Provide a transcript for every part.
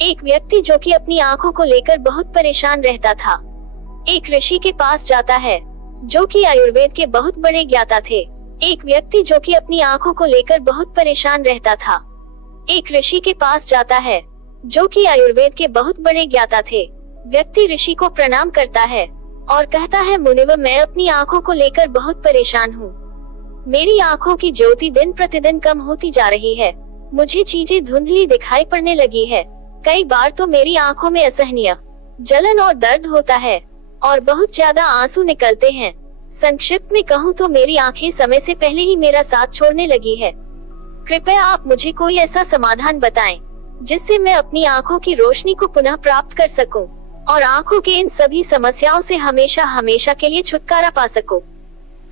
एक व्यक्ति जो कि अपनी आंखों को लेकर बहुत परेशान रहता था, एक ऋषि के पास जाता है जो कि आयुर्वेद के बहुत बड़े ज्ञाता थे। एक व्यक्ति जो कि अपनी आंखों को लेकर बहुत परेशान रहता था, एक ऋषि के पास जाता है जो कि आयुर्वेद के बहुत बड़े ज्ञाता थे। व्यक्ति ऋषि को प्रणाम करता है और कहता है, मुनिवर, मैं अपनी आंखों को लेकर बहुत परेशान हूँ। मेरी आंखों की ज्योति दिन प्रतिदिन कम होती जा रही है। मुझे चीजें धुंधली दिखाई पड़ने लगी है। कई बार तो मेरी आंखों में असहनीय जलन और दर्द होता है और बहुत ज्यादा आंसू निकलते हैं। संक्षिप्त में कहूँ तो मेरी आंखें समय से पहले ही मेरा साथ छोड़ने लगी है। कृपया आप मुझे कोई ऐसा समाधान बताएं जिससे मैं अपनी आंखों की रोशनी को पुनः प्राप्त कर सकूं और आंखों के इन सभी समस्याओं से हमेशा हमेशा के लिए छुटकारा पा सकूं।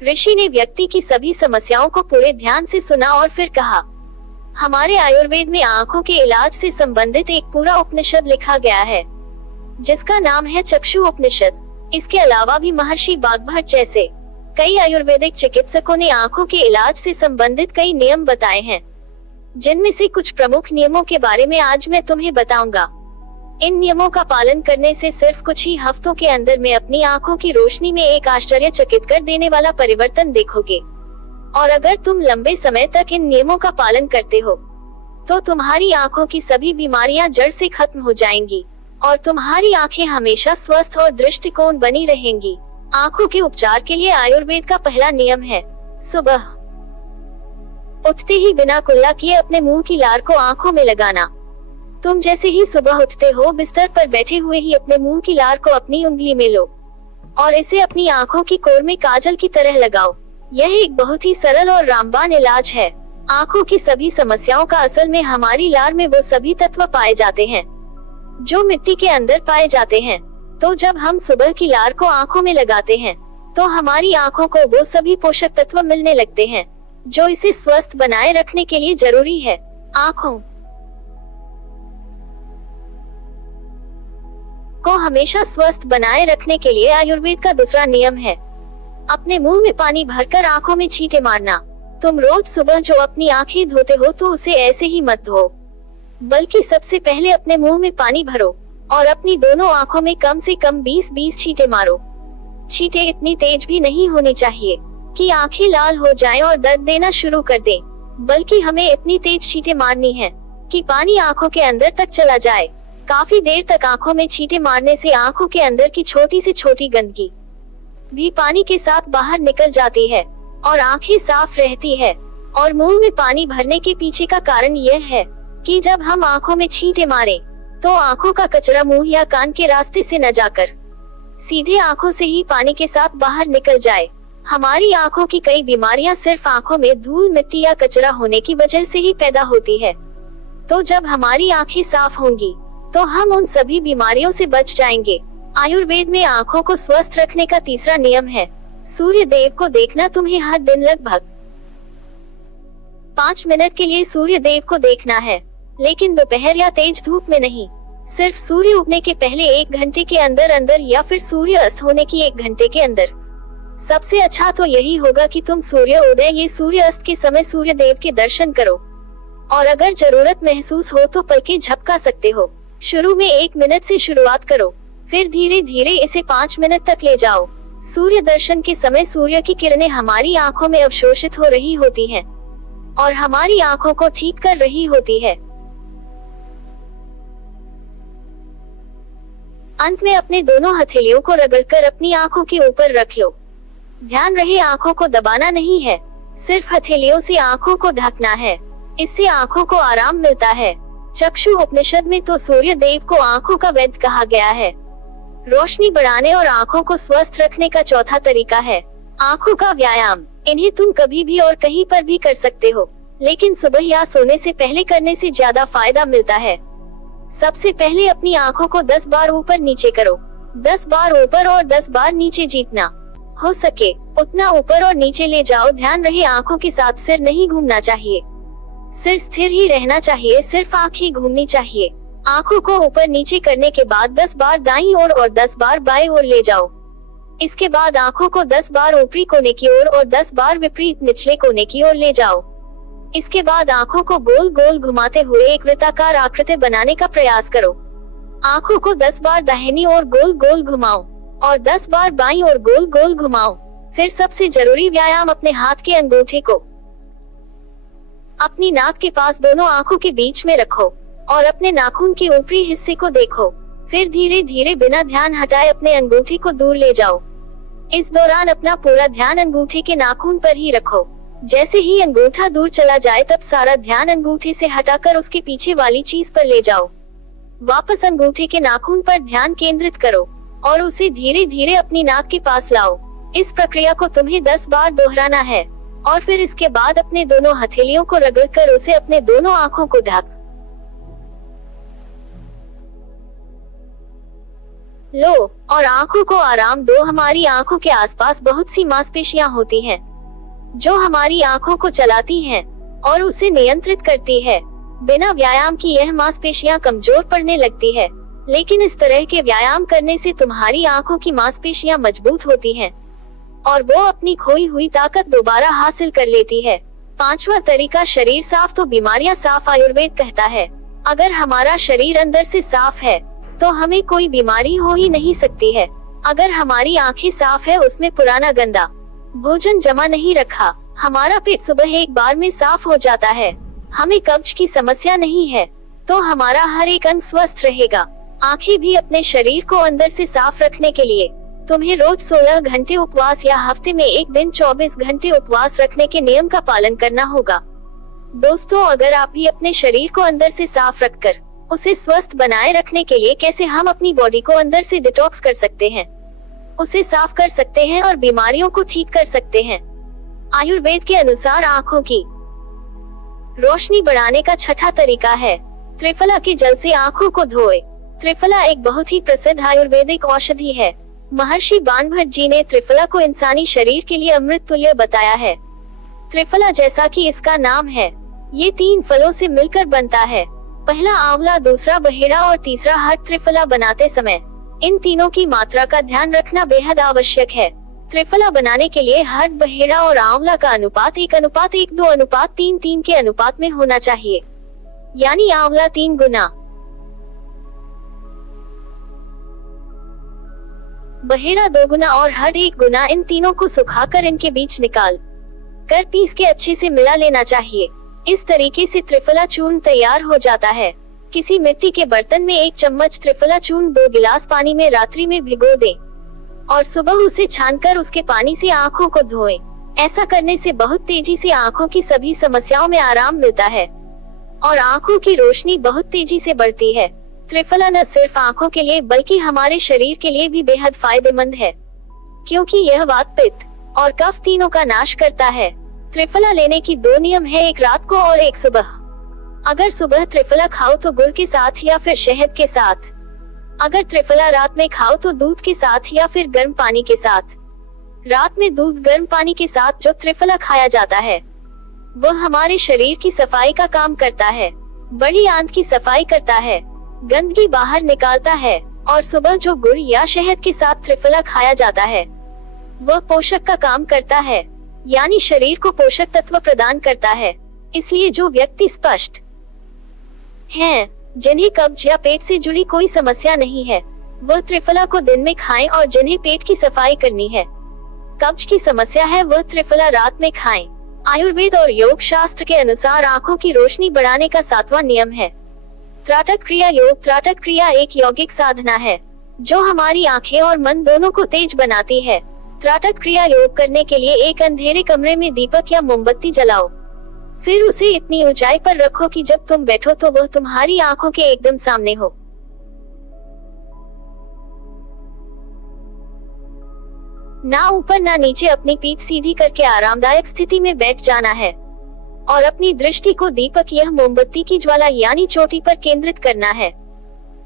ऋषि ने व्यक्ति की सभी समस्याओं को पूरे ध्यान से सुना और फिर कहा, हमारे आयुर्वेद में आंखों के इलाज से संबंधित एक पूरा उपनिषद लिखा गया है जिसका नाम है चक्षु उपनिषद। इसके अलावा भी महर्षि बागभट जैसे कई आयुर्वेदिक चिकित्सकों ने आंखों के इलाज से संबंधित कई नियम बताए हैं, जिनमें से कुछ प्रमुख नियमों के बारे में आज मैं तुम्हें बताऊंगा। इन नियमों का पालन करने से सिर्फ कुछ ही हफ्तों के अंदर में अपनी आंखों की रोशनी में एक आश्चर्यचकित कर देने वाला परिवर्तन देखोगे। और अगर तुम लंबे समय तक इन नियमों का पालन करते हो तो तुम्हारी आंखों की सभी बीमारियां जड़ से खत्म हो जाएंगी और तुम्हारी आंखें हमेशा स्वस्थ और दृष्टिकोण बनी रहेंगी। आंखों के उपचार के लिए आयुर्वेद का पहला नियम है, सुबह उठते ही बिना कुल्ला किए अपने मुंह की लार को आंखों में लगाना। तुम जैसे ही सुबह उठते हो, बिस्तर पर बैठे हुए ही अपने मुंह की लार को अपनी उंगली में लो और इसे अपनी आंखों की कोर में काजल की तरह लगाओ। यह एक बहुत ही सरल और रामबाण इलाज है। आंखों की सभी समस्याओं का असल में हमारी लार में वो सभी तत्व पाए जाते हैं जो मिट्टी के अंदर पाए जाते हैं। तो जब हम सुबह की लार को आंखों में लगाते हैं तो हमारी आंखों को वो सभी पोषक तत्व मिलने लगते हैं जो इसे स्वस्थ बनाए रखने के लिए जरूरी है। आंखों को हमेशा स्वस्थ बनाए रखने के लिए आयुर्वेद का दूसरा नियम है, अपने मुंह में पानी भरकर आंखों में छींटे मारना। तुम रोज सुबह जो अपनी आंखें धोते हो तो उसे ऐसे ही मत धो, बल्कि सबसे पहले अपने मुंह में पानी भरो और अपनी दोनों आंखों में कम से कम 20-20 छींटे मारो। छींटे इतनी तेज भी नहीं होनी चाहिए कि आंखें लाल हो जाएं और दर्द देना शुरू कर दें, बल्कि हमें इतनी तेज छींटे मारनी है कि पानी आंखों के अंदर तक चला जाए। काफी देर तक आंखों में छींटे मारने से आंखों के अंदर की छोटी से छोटी गंदगी भी पानी के साथ बाहर निकल जाती है और आंखें साफ रहती है। और मुंह में पानी भरने के पीछे का कारण यह है कि जब हम आंखों में छींटे मारें तो आंखों का कचरा मुंह या कान के रास्ते से न जाकर सीधे आंखों से ही पानी के साथ बाहर निकल जाए। हमारी आंखों की कई बीमारियां सिर्फ आंखों में धूल, मिट्टी या कचरा होने की वजह से ही पैदा होती है। तो जब हमारी आंखें साफ होंगी तो हम उन सभी बीमारियों से बच जाएंगे। आयुर्वेद में आंखों को स्वस्थ रखने का तीसरा नियम है, सूर्य देव को देखना। तुम्हें हर दिन लगभग 5 मिनट के लिए सूर्य देव को देखना है, लेकिन दोपहर या तेज धूप में नहीं। सिर्फ सूर्य उगने के पहले 1 घंटे के अंदर अंदर या फिर सूर्य अस्त होने की 1 घंटे के अंदर। सबसे अच्छा तो यही होगा कि तुम सूर्य उदय या सूर्य अस्त के समय सूर्य देव के दर्शन करो और अगर जरूरत महसूस हो तो पलकें झपका सकते हो। शुरू में 1 मिनट से शुरुआत करो, फिर धीरे धीरे इसे 5 मिनट तक ले जाओ। सूर्य दर्शन के समय सूर्य की किरणें हमारी आंखों में अवशोषित हो रही होती हैं और हमारी आंखों को ठीक कर रही होती है। अंत में अपने दोनों हथेलियों को रगड़कर अपनी आंखों के ऊपर रख लो। ध्यान रहे, आंखों को दबाना नहीं है, सिर्फ हथेलियों से आंखों को ढकना है। इससे आंखों को आराम मिलता है। चक्षु उपनिषद में तो सूर्य देव को आंखों का वैद्य कहा गया है। रोशनी बढ़ाने और आंखों को स्वस्थ रखने का चौथा तरीका है आंखों का व्यायाम। इन्हें तुम कभी भी और कहीं पर भी कर सकते हो, लेकिन सुबह या सोने से पहले करने से ज्यादा फायदा मिलता है। सबसे पहले अपनी आंखों को 10 बार ऊपर नीचे करो। 10 बार ऊपर और 10 बार नीचे जीतना। हो सके उतना ऊपर और नीचे ले जाओ। ध्यान रहे, आंखों के साथ सिर नहीं घूमना चाहिए, सिर स्थिर ही रहना चाहिए, सिर्फ आंख ही घूमनी चाहिए। आंखों को ऊपर नीचे करने के बाद 10 बार दाईं ओर और 10 बार बाएं ओर ले जाओ। इसके बाद आंखों को 10 बार ऊपरी कोने की ओर और 10 बार विपरीत निचले कोने की ओर ले जाओ। इसके बाद आँखों को गोल गोल घुमाते हुए एक वृत्ताकार आकृति बनाने का प्रयास करो। आँखों को 10 बार दाहिनी ओर गोल गोल घुमाओ और 10 बार बाईं ओर गोल गोल घुमाओ। फिर सबसे जरूरी व्यायाम, अपने हाथ के अंगूठे को अपनी नाक के पास दोनों आँखों के बीच में रखो और अपने नाखून के ऊपरी हिस्से को देखो। फिर धीरे धीरे बिना ध्यान हटाए अपने अंगूठे को दूर ले जाओ। इस दौरान अपना पूरा ध्यान अंगूठे के नाखून पर ही रखो। जैसे ही अंगूठा दूर चला जाए तब सारा ध्यान अंगूठे से हटाकर उसके पीछे वाली चीज पर ले जाओ। वापस अंगूठे के नाखून पर ध्यान केंद्रित करो और उसे धीरे धीरे अपनी नाक के पास लाओ। इस प्रक्रिया को तुम्हें 10 बार दोहराना है और फिर इसके बाद अपने दोनों हथेलियों को रगड़कर उसे अपने दोनों आँखों को ढक लो और आँखों को आराम दो। हमारी आँखों के आसपास बहुत सी मांसपेशियां होती हैं, जो हमारी आँखों को चलाती हैं और उसे नियंत्रित करती है। बिना व्यायाम की यह मांसपेशियां कमजोर पड़ने लगती है, लेकिन इस तरह के व्यायाम करने से तुम्हारी आँखों की मांसपेशियां मजबूत होती हैं और वो अपनी खोई हुई ताकत दोबारा हासिल कर लेती है। 5वां तरीका, शरीर साफ तो बीमारियां साफ। आयुर्वेद कहता है, अगर हमारा शरीर अंदर से साफ है तो हमें कोई बीमारी हो ही नहीं सकती है। अगर हमारी आंखें साफ है, उसमें पुराना गंदा भोजन जमा नहीं रखा, हमारा पेट सुबह एक बार में साफ हो जाता है, हमें कब्ज की समस्या नहीं है, तो हमारा हर एक अंग स्वस्थ रहेगा। आंखें भी अपने शरीर को अंदर से साफ रखने के लिए तुम्हें रोज 16 घंटे उपवास या हफ्ते में एक दिन 24 घंटे उपवास रखने के नियम का पालन करना होगा। दोस्तों, अगर आप भी अपने शरीर को अंदर से साफ रखकर उसे स्वस्थ बनाए रखने के लिए कैसे हम अपनी बॉडी को अंदर से डिटॉक्स कर सकते हैं, उसे साफ कर सकते हैं और बीमारियों को ठीक कर सकते हैं। आयुर्वेद के अनुसार आँखों की रोशनी बढ़ाने का 6ठा तरीका है, त्रिफला के जल से आँखों को धोए। त्रिफला एक बहुत ही प्रसिद्ध आयुर्वेदिक औषधि है। महर्षि बाणभट्ट जी ने त्रिफला को इंसानी शरीर के लिए अमृत तुल्य बताया है। त्रिफला, जैसा कि इसका नाम है, ये 3 फलों से मिलकर बनता है। पहला आंवला, दूसरा बहेड़ा और तीसरा हर्ड। त्रिफला बनाते समय इन तीनों की मात्रा का ध्यान रखना बेहद आवश्यक है। त्रिफला बनाने के लिए हर्ड, बहेड़ा और आंवला का अनुपात 1:1, 2:3 के अनुपात में होना चाहिए, यानी आंवला 3 गुना, बहेड़ा 2 गुना और हर्ड 1 गुना। इन तीनों को सुखाकर इनके बीज निकाल कर पीस के अच्छे से मिला लेना चाहिए। इस तरीके से त्रिफला चूर्ण तैयार हो जाता है। किसी मिट्टी के बर्तन में 1 चम्मच त्रिफला चूर्ण 2 गिलास पानी में रात्रि में भिगो दें और सुबह उसे छानकर उसके पानी से आँखों को धोएं। ऐसा करने से बहुत तेजी से आँखों की सभी समस्याओं में आराम मिलता है और आँखों की रोशनी बहुत तेजी से बढ़ती है। त्रिफला न सिर्फ आँखों के लिए बल्कि हमारे शरीर के लिए भी बेहद फायदेमंद है, क्योंकि यह वात, पित्त और कफ तीनों का नाश करता है। त्रिफला लेने की 2 नियम है, एक रात को और एक सुबह। अगर सुबह त्रिफला खाओ तो गुड़ के साथ या फिर शहद के साथ। अगर त्रिफला रात में खाओ तो दूध के साथ या फिर गर्म पानी के साथ। रात में दूध गर्म पानी के साथ जो त्रिफला खाया जाता है वह हमारे शरीर की सफाई का काम करता है, बड़ी आंत की सफाई करता है, गंदगी बाहर निकालता है। और सुबह जो गुड़ या शहद के साथ त्रिफला खाया जाता है वह पोषक का काम करता है, यानी शरीर को पोषक तत्व प्रदान करता है। इसलिए जो व्यक्ति स्पष्ट हैं, जिन्हें कब्ज या पेट से जुड़ी कोई समस्या नहीं है, वह त्रिफला को दिन में खाएं, और जिन्हें पेट की सफाई करनी है, कब्ज की समस्या है, वह त्रिफला रात में खाएं। आयुर्वेद और योग शास्त्र के अनुसार आँखों की रोशनी बढ़ाने का 7वां नियम है त्राटक क्रिया योग। त्राटक क्रिया एक यौगिक साधना है जो हमारी आँखें और मन दोनों को तेज बनाती है। त्राटक क्रिया योग करने के लिए एक अंधेरे कमरे में दीपक या मोमबत्ती जलाओ, फिर उसे इतनी ऊंचाई पर रखो कि जब तुम बैठो तो वह तुम्हारी आंखों के एकदम सामने हो। ना ऊपर ना नीचे, अपनी पीठ सीधी करके आरामदायक स्थिति में बैठ जाना है और अपनी दृष्टि को दीपक या मोमबत्ती की ज्वाला यानी चोटी पर केंद्रित करना है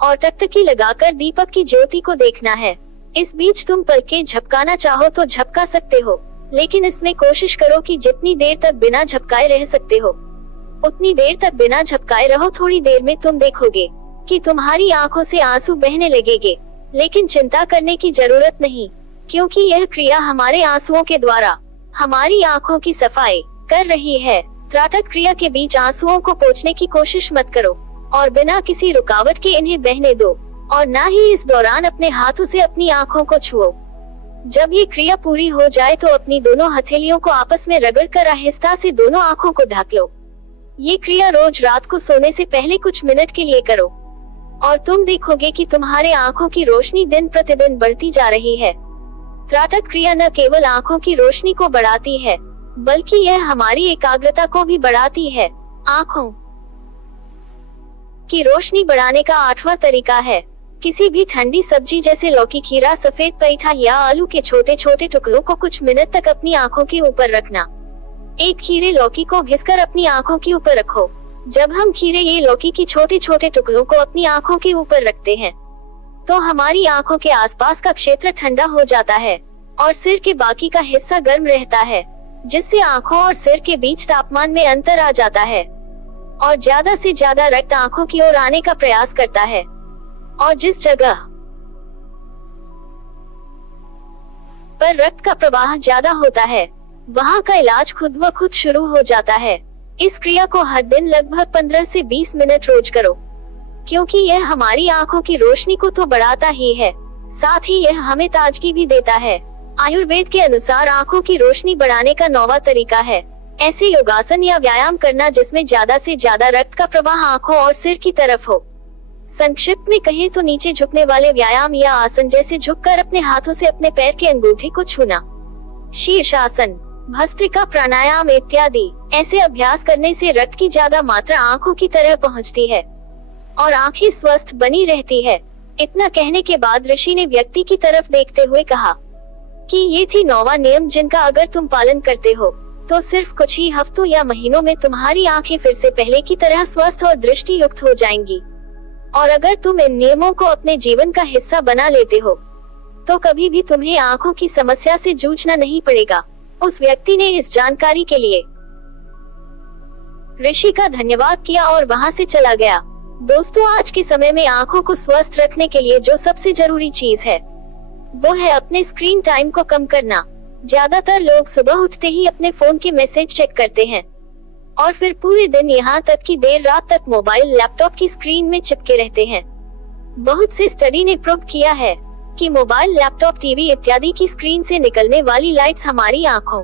और टकटकी लगाकर दीपक की ज्योति को देखना है। इस बीच तुम पलकें झपकाना चाहो तो झपका सकते हो, लेकिन इसमें कोशिश करो कि जितनी देर तक बिना झपकाए रह सकते हो उतनी देर तक बिना झपकाए रहो। थोड़ी देर में तुम देखोगे कि तुम्हारी आंखों से आंसू बहने लगेंगे, लेकिन चिंता करने की जरूरत नहीं, क्योंकि यह क्रिया हमारे आंसुओं के द्वारा हमारी आंखों की सफाई कर रही है। त्राटक क्रिया के बीच आंसुओं को पोंछने की कोशिश मत करो और बिना किसी रुकावट के इन्हें बहने दो, और ना ही इस दौरान अपने हाथों से अपनी आंखों को छुओ। जब ये क्रिया पूरी हो जाए तो अपनी दोनों हथेलियों को आपस में रगड़कर आहिस्ता से दोनों आंखों को ढक लो। ये क्रिया रोज रात को सोने से पहले कुछ मिनट के लिए करो और तुम देखोगे कि तुम्हारे आंखों की रोशनी दिन प्रतिदिन बढ़ती जा रही है। त्राटक क्रिया न केवल आंखों की रोशनी को बढ़ाती है, बल्कि यह हमारी एकाग्रता को भी बढ़ाती है। आंखों की रोशनी बढ़ाने का 8वां तरीका है, किसी भी ठंडी सब्जी जैसे लौकी, खीरा, सफेद पेठा या आलू के छोटे छोटे टुकड़ों को कुछ मिनट तक अपनी आंखों के ऊपर रखना। एक खीरे लौकी को घिसकर अपनी आंखों के ऊपर रखो। जब हम खीरे ये लौकी की छोटे छोटे टुकड़ों को अपनी आंखों के ऊपर रखते हैं तो हमारी आंखों के आसपास का क्षेत्र ठंडा हो जाता है और सिर के बाकी का हिस्सा गर्म रहता है, जिससे आंखों और सिर के बीच तापमान में अंतर आ जाता है और ज्यादा से ज्यादा रक्त आंखों की ओर आने का प्रयास करता है। और जिस जगह पर रक्त का प्रवाह ज्यादा होता है वहां का इलाज खुद ब खुद शुरू हो जाता है। इस क्रिया को हर दिन लगभग 15 से 20 मिनट रोज करो, क्योंकि यह हमारी आंखों की रोशनी को तो बढ़ाता ही है, साथ ही यह हमें ताजगी भी देता है। आयुर्वेद के अनुसार आंखों की रोशनी बढ़ाने का 9वां तरीका है ऐसे योगासन या व्यायाम करना जिसमें ज्यादा से ज्यादा रक्त का प्रवाह आंखों और सिर की तरफ हो। संक्षिप्त में कहें तो नीचे झुकने वाले व्यायाम या आसन जैसे झुककर अपने हाथों से अपने पैर के अंगूठे को छूना, शीर्षासन, भस्त्रिका प्राणायाम इत्यादि। ऐसे अभ्यास करने से रक्त की ज्यादा मात्रा आंखों की तरह पहुंचती है और आंखें स्वस्थ बनी रहती है। इतना कहने के बाद ऋषि ने व्यक्ति की तरफ देखते हुए कहा कि ये थी 9वां नियम जिनका अगर तुम पालन करते हो तो सिर्फ कुछ ही हफ्तों या महीनों में तुम्हारी आंखें फिर से पहले की तरह स्वस्थ और दृष्टि युक्त हो जाएंगी। और अगर तुम इन नियमों को अपने जीवन का हिस्सा बना लेते हो तो कभी भी तुम्हें आंखों की समस्या से जूझना नहीं पड़ेगा। उस व्यक्ति ने इस जानकारी के लिए ऋषि का धन्यवाद किया और वहां से चला गया। दोस्तों, आज के समय में आंखों को स्वस्थ रखने के लिए जो सबसे जरूरी चीज है वो है अपने स्क्रीन टाइम को कम करना। ज्यादातर लोग सुबह उठते ही अपने फोन के मैसेज चेक करते हैं और फिर पूरे दिन यहाँ तक कि देर रात तक मोबाइल लैपटॉप की स्क्रीन में चिपके रहते हैं। बहुत से स्टडी ने प्रूव किया है कि मोबाइल, लैपटॉप, टीवी इत्यादि की स्क्रीन से निकलने वाली लाइट्स हमारी आंखों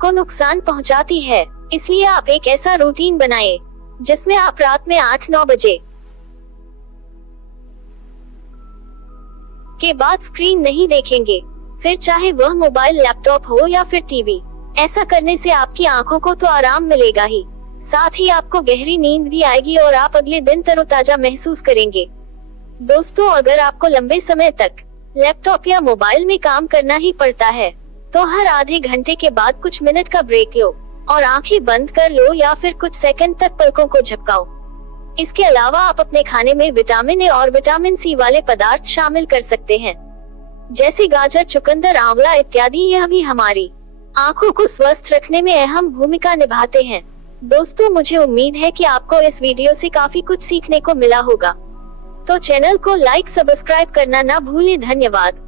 को नुकसान पहुंचाती है। इसलिए आप एक ऐसा रूटीन बनाएं जिसमें आप रात में 8-9 बजे के बाद स्क्रीन नहीं देखेंगे, फिर चाहे वह मोबाइल, लैपटॉप हो या फिर टीवी। ऐसा करने से आपकी आंखों को तो आराम मिलेगा ही, साथ ही आपको गहरी नींद भी आएगी और आप अगले दिन तरोताजा महसूस करेंगे। दोस्तों, अगर आपको लंबे समय तक लैपटॉप या मोबाइल में काम करना ही पड़ता है तो हर आधे घंटे के बाद कुछ मिनट का ब्रेक लो और आंखें बंद कर लो या फिर कुछ सेकंड तक पलकों को झपकाओ। इसके अलावा आप अपने खाने में विटामिन ए और विटामिन सी वाले पदार्थ शामिल कर सकते हैं, जैसे गाजर, चुकंदर, आंवला इत्यादि। यह भी हमारी आंखों को स्वस्थ रखने में अहम भूमिका निभाते हैं। दोस्तों, मुझे उम्मीद है कि आपको इस वीडियो से काफी कुछ सीखने को मिला होगा, तो चैनल को लाइक, सब्सक्राइब करना ना भूलें। धन्यवाद।